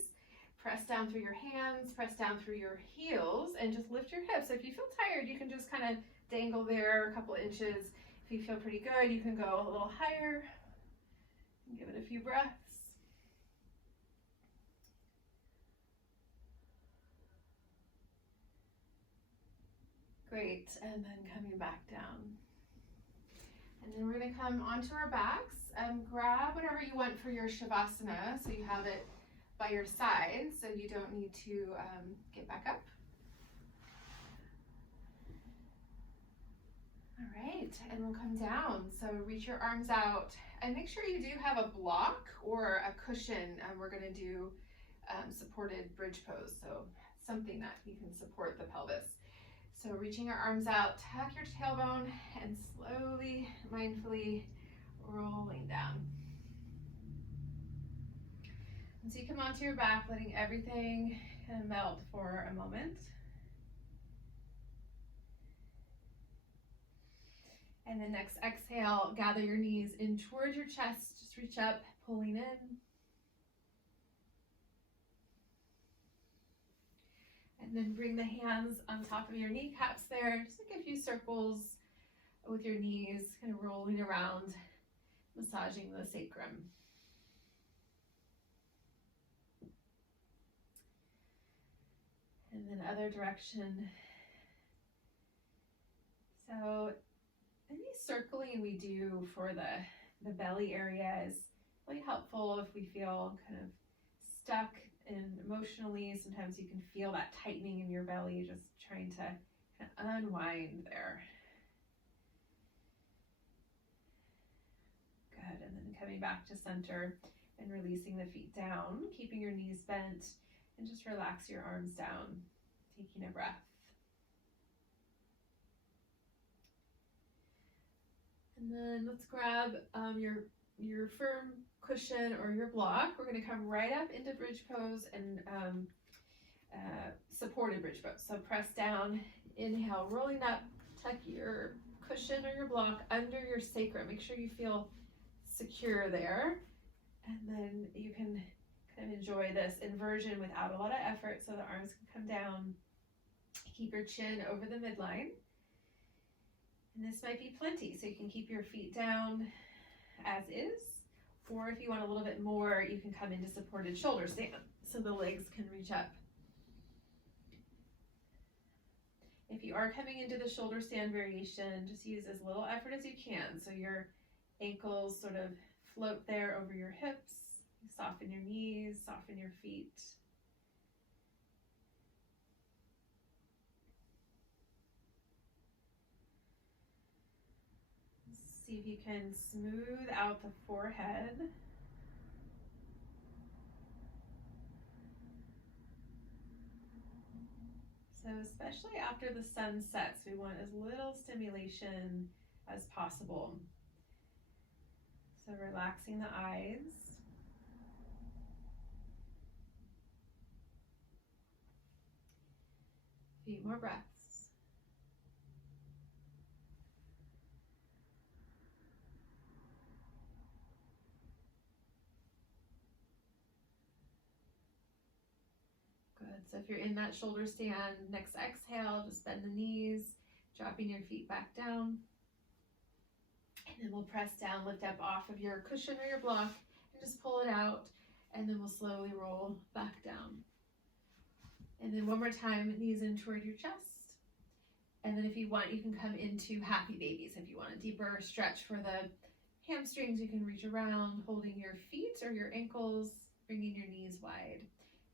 Press down through your hands, press down through your heels, and just lift your hips. So if you feel tired, you can just kind of dangle there a couple inches. If you feel pretty good, you can go a little higher. Give it a few breaths. Great, and then coming back down. And then we're gonna come onto our backs. Grab whatever you want for your Shavasana, so you have it by your side, so you don't need to get back up. All right, and we'll come down. So reach your arms out and make sure you do have a block or a cushion. We're gonna do supported bridge pose, so something that you can support the pelvis. So reaching our arms out, tuck your tailbone and slowly, mindfully rolling down. And so you come onto your back, letting everything kind of melt for a moment. And then next exhale, gather your knees in towards your chest, just reach up, pulling in. And then bring the hands on top of your kneecaps there, just like a few circles with your knees, kind of rolling around, massaging the sacrum. And then other direction. So any circling we do for the belly area is really helpful if we feel kind of stuck and emotionally. Sometimes you can feel that tightening in your belly, just trying to kind of unwind there. Good, and then coming back to center and releasing the feet down, keeping your knees bent, and just relax your arms down, taking a breath. And then let's grab your firm cushion or your block. We're going to come right up into bridge pose and supported bridge pose. So press down, inhale, rolling up, tuck your cushion or your block under your sacrum. Make sure you feel secure there. And then you can kind of enjoy this inversion without a lot of effort, so the arms can come down. Keep your chin over the midline. And this might be plenty, so you can keep your feet down as is. Or if you want a little bit more, you can come into supported shoulder stand, so the legs can reach up. If you are coming into the shoulder stand variation, just use as little effort as you can. So your ankles sort of float there over your hips. You soften your knees, soften your feet. See if you can smooth out the forehead. So especially after the sun sets, we want as little stimulation as possible. So relaxing the eyes. A few more breaths. Good. So if you're in that shoulder stand, next exhale, just bend the knees, dropping your feet back down. And then we'll press down, lift up off of your cushion or your block, and just pull it out. And then we'll slowly roll back down. And then one more time, knees in toward your chest. And then if you want, you can come into happy babies. If you want a deeper stretch for the hamstrings, you can reach around, holding your feet or your ankles, bringing your knees wide.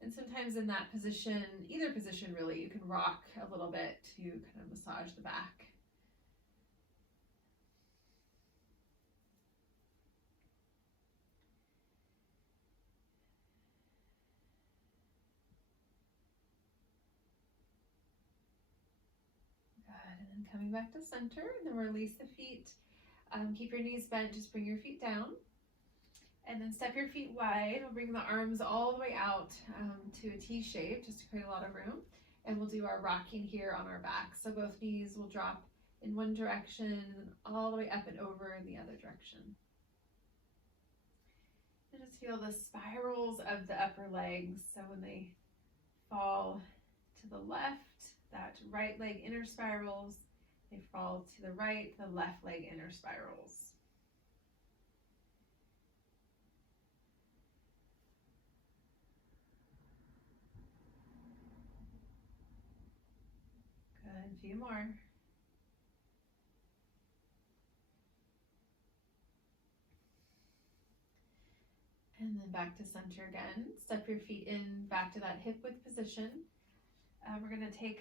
And sometimes in that position, either position really, you can rock a little bit to kind of massage the back. Good, and then coming back to center, and then release the feet. Keep your knees bent, just bring your feet down. And then step your feet wide. We'll bring the arms all the way out to a T shape, just to create a lot of room. And we'll do our rocking here on our back. So both knees will drop in one direction, and all the way up and over in the other direction. And just feel the spirals of the upper legs. So when they fall to the left, that right leg inner spirals. They fall to the right, the left leg inner spirals. Good, a few more. And then back to center again. Step your feet in back to that hip width position. We're going to take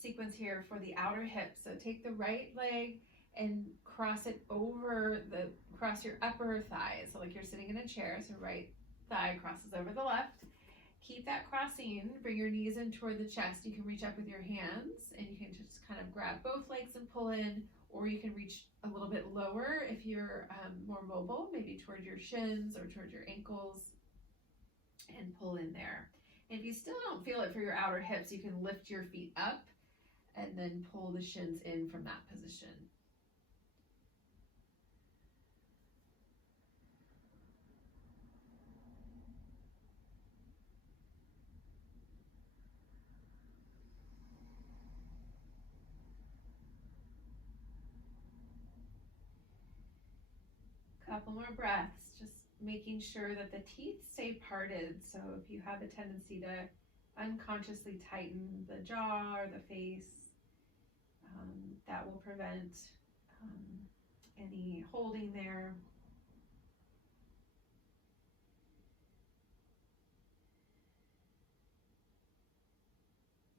sequence here for the outer hip. So take the right leg and cross it over cross your upper thigh. So like you're sitting in a chair, so right thigh crosses over the left. Keep that crossing, bring your knees in toward the chest. You can reach up with your hands and you can just kind of grab both legs and pull in, or you can reach a little bit lower if you're more mobile, maybe toward your shins or toward your ankles, and pull in there. And if you still don't feel it for your outer hips, you can lift your feet up and then pull the shins in from that position. Couple more breaths, just making sure that the teeth stay parted. So if you have a tendency to unconsciously tighten the jaw or the face, that will prevent any holding there.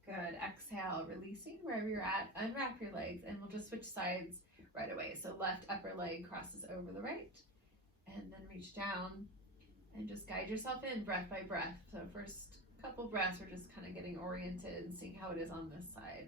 Good. Exhale, releasing wherever you're at. Unwrap your legs, and we'll just switch sides right away. So left upper leg crosses over the right, and then reach down and just guide yourself in breath by breath. So first couple breaths, we're just kind of getting oriented and seeing how it is on this side.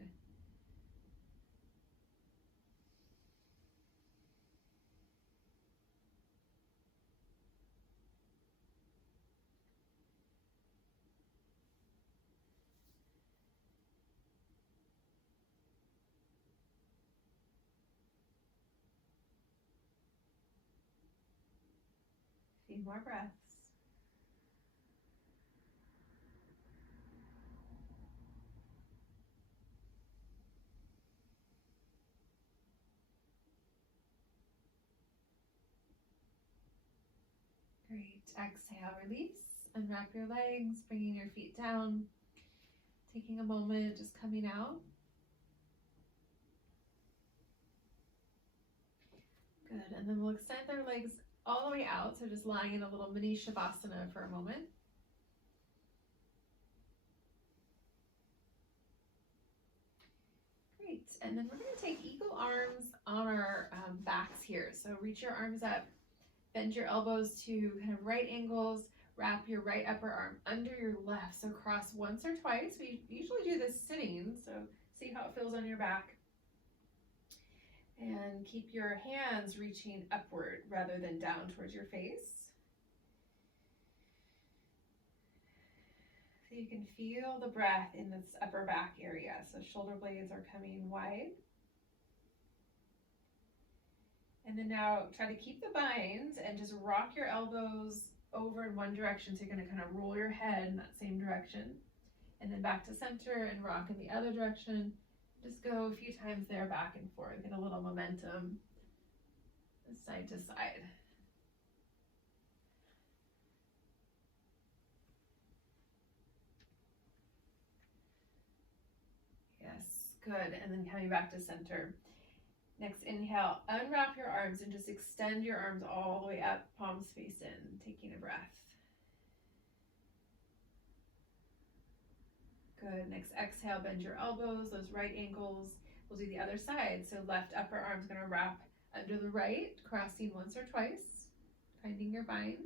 A few more breaths. Great. Exhale, release. Unwrap your legs, bringing your feet down. Taking a moment, just coming out. Good. And then we'll extend our legs all the way out. So just lying in a little mini Shavasana for a moment. Great. And then we're going to take eagle arms on our backs here. So reach your arms up, bend your elbows to kind of right angles, Wrap your right upper arm under your left. So cross once or twice. We usually do this sitting, so see how it feels on your back. And keep your hands reaching upward rather than down towards your face. So you can feel the breath in this upper back area. So shoulder blades are coming wide. And then now try to keep the bind and just rock your elbows over in one direction. So you're going to kind of roll your head in that same direction. And then back to center and rock in the other direction. Just go a few times there, back and forth. Get a little momentum side to side. Yes, good. And then coming back to center. Next inhale, unwrap your arms and just extend your arms all the way up, palms face in, taking a breath. Good. Next exhale, bend your elbows, those right ankles. We'll do the other side. So left upper arm's going to wrap under the right, crossing once or twice, finding your bind.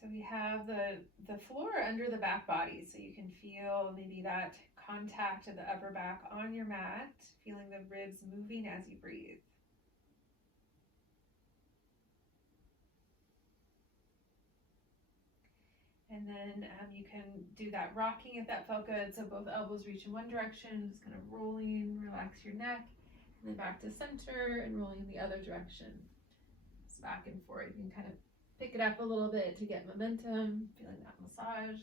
So we have the floor under the back body, so you can feel maybe that contact of the upper back on your mat, feeling the ribs moving as you breathe. And then you can do that rocking if that felt good. So both elbows reach in one direction, just kind of rolling, relax your neck, and then back to center and rolling in the other direction. Just back and forth. You can kind of pick it up a little bit to get momentum, feeling that massage.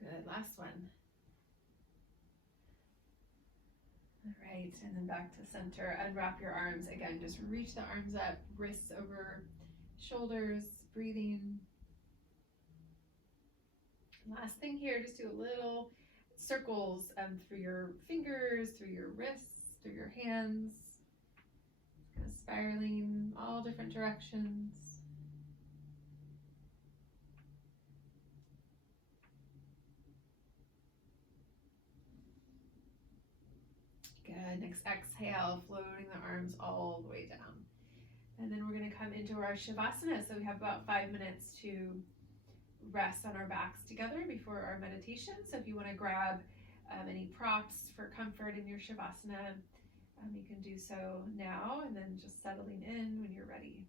Good, last one. All right, and then back to center. Unwrap your arms. Again, just reach the arms up, wrists over shoulders, breathing. Last thing here, just do a little circles through your fingers, through your wrists, through your hands. Kind of spiraling all different directions. Good. Next exhale, floating the arms all the way down. And then we're going to come into our Shavasana. So we have about 5 minutes to rest on our backs together before our meditation. So if you want to grab any props for comfort in your Shavasana, you can do so now, and then just settling in when you're ready.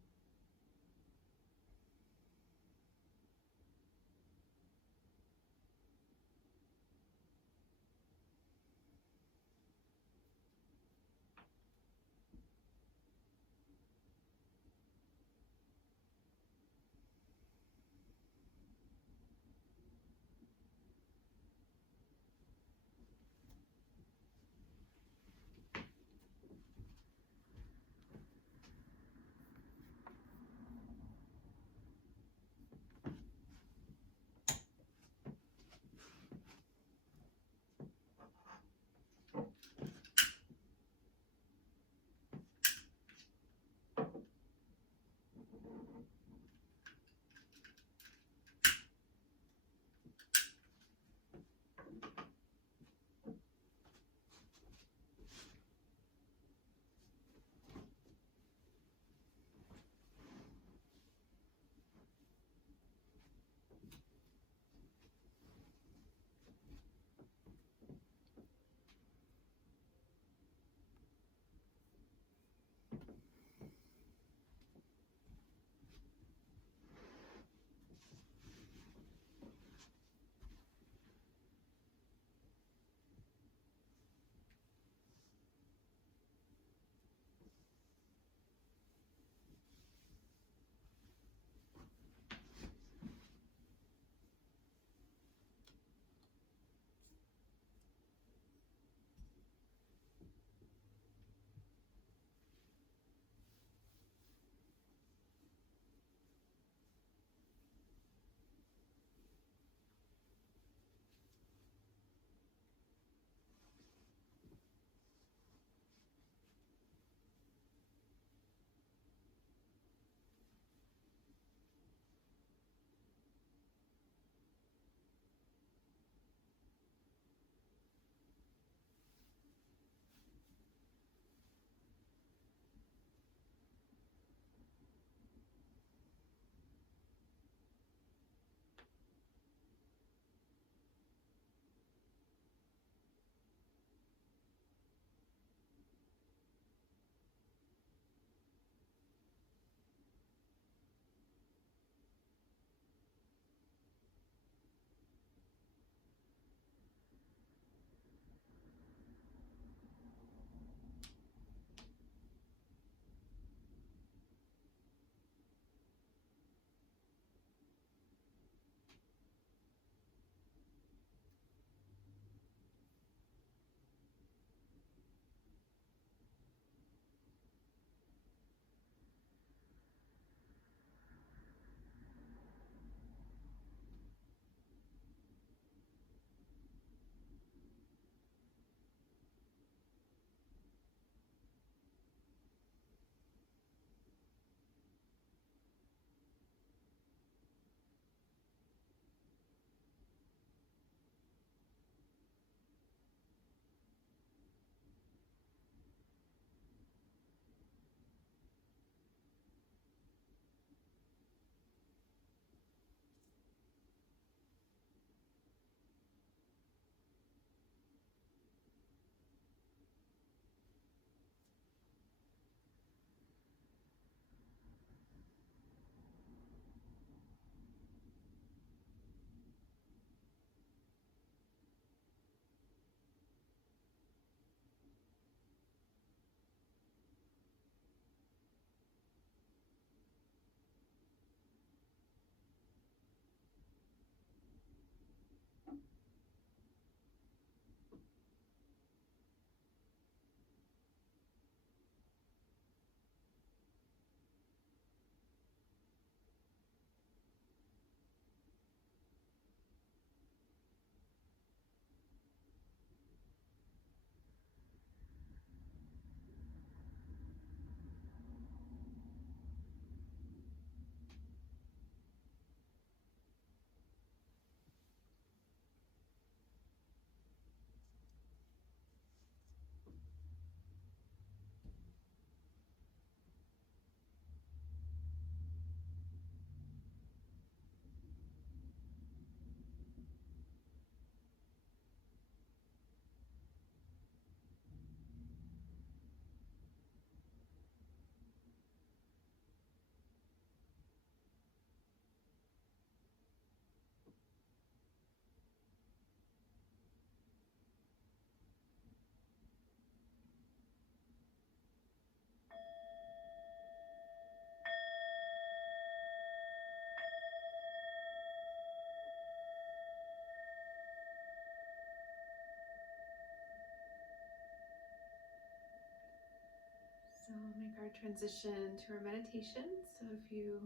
our transition to our meditation. So if you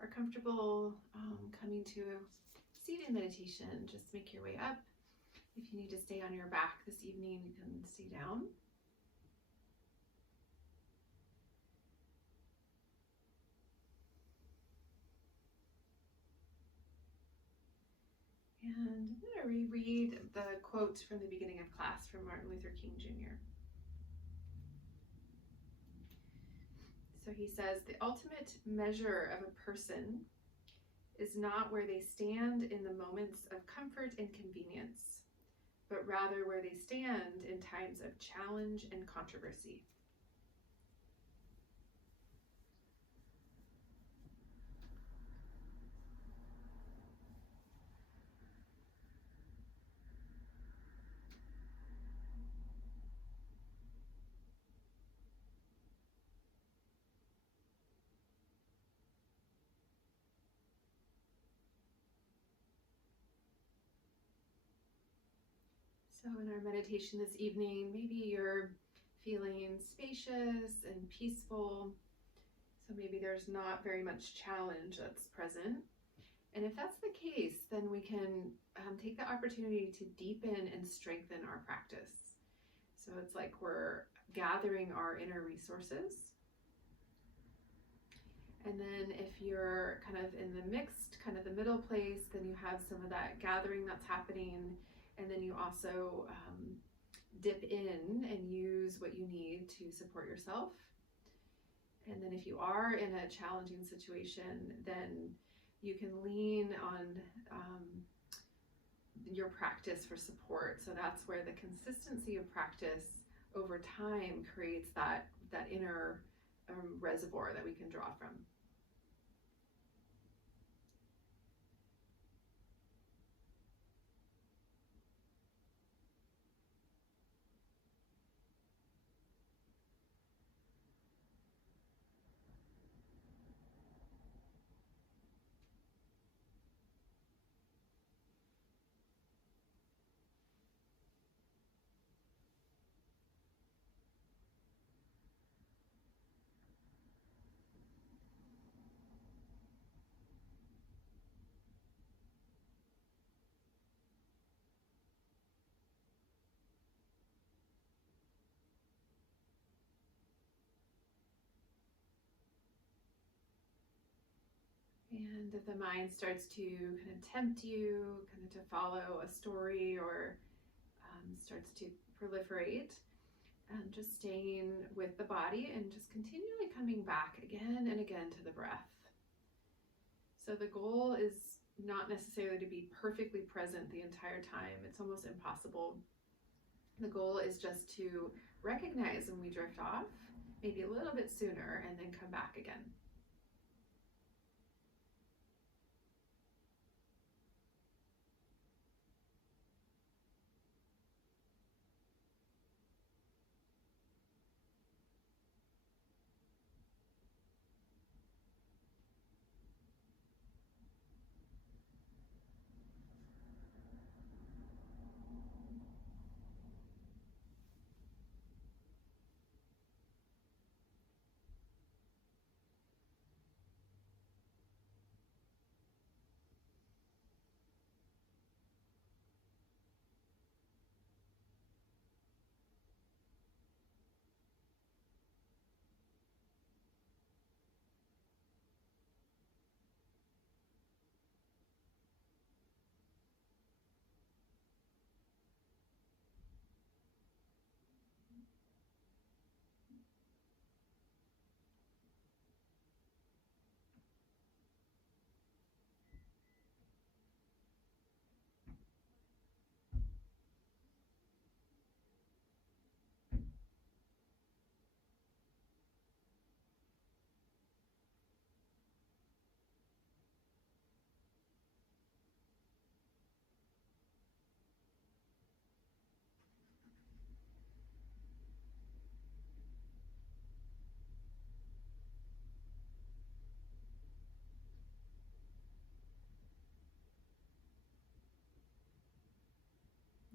are comfortable coming to seated meditation, just make your way up. If you need to stay on your back this evening, you can stay down. And I'm going to reread the quote from the beginning of class from Martin Luther King Jr. So he says, "The ultimate measure of a person is not where they stand in the moments of comfort and convenience, but rather where they stand in times of challenge and controversy." So in our meditation this evening, maybe you're feeling spacious and peaceful. So maybe there's not very much challenge that's present. And if that's the case, then we can take the opportunity to deepen and strengthen our practice. So it's like we're gathering our inner resources. And then if you're kind of in the mixed, kind of the middle place, then you have some of that gathering that's happening. And then you also dip in and use what you need to support yourself. And then if you are in a challenging situation, then you can lean on your practice for support. So that's where the consistency of practice over time creates that inner reservoir that we can draw from. And if the mind starts to kind of tempt you, kind of to follow a story or starts to proliferate, just staying with the body and just continually coming back again and again to the breath. So the goal is not necessarily to be perfectly present the entire time. It's almost impossible. The goal is just to recognize when we drift off, maybe a little bit sooner, and then come back again.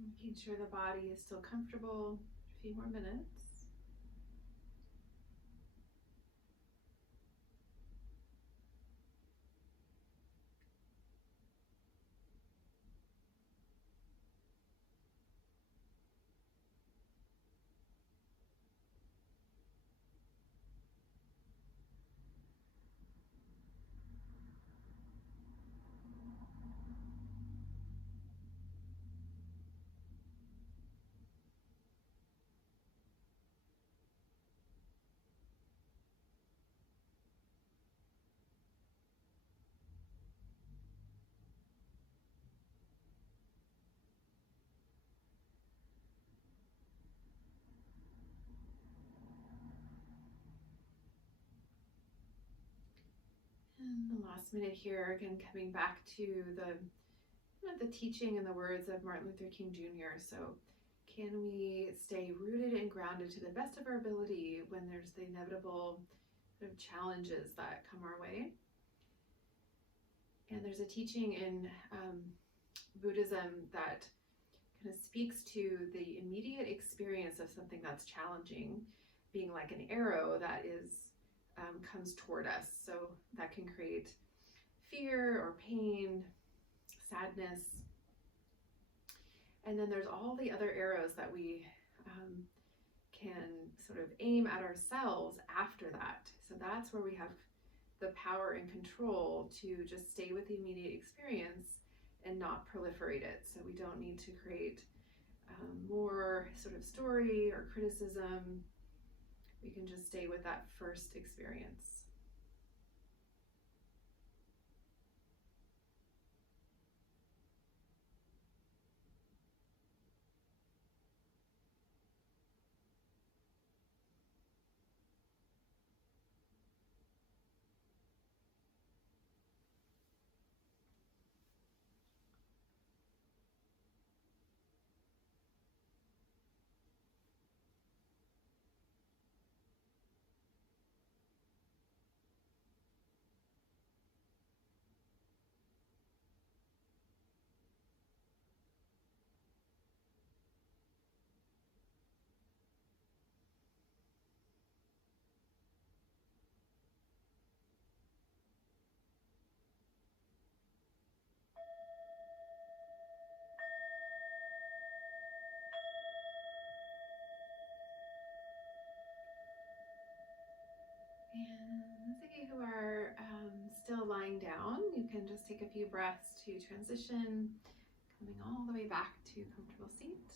Making sure the body is still comfortable. A few more minutes. And the last minute here, again, coming back to the teaching and the words of Martin Luther King Jr. So can we stay rooted and grounded to the best of our ability when there's the inevitable sort of challenges that come our way? And there's a teaching in Buddhism that kind of speaks to the immediate experience of something that's challenging being like an arrow that is comes toward us. So that can create fear or pain, sadness. And then there's all the other arrows that we can sort of aim at ourselves after that. So that's where we have the power and control to just stay with the immediate experience and not proliferate it. So we don't need to create more sort of story or criticism. We can just stay with that first experience. And those of you who are still lying down, you can just take a few breaths to transition, coming all the way back to comfortable seat.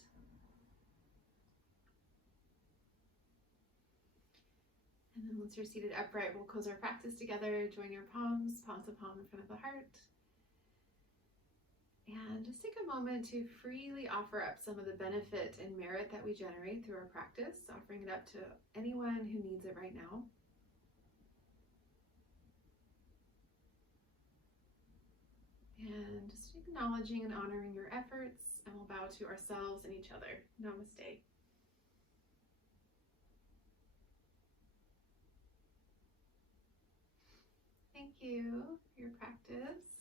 And then once you're seated upright, we'll close our practice together. Join your palms, palm to palm in front of the heart. And just take a moment to freely offer up some of the benefit and merit that we generate through our practice, offering it up to anyone who needs it right now. And just acknowledging and honoring your efforts, and we'll bow to ourselves and each other. Namaste. Thank you for your practice.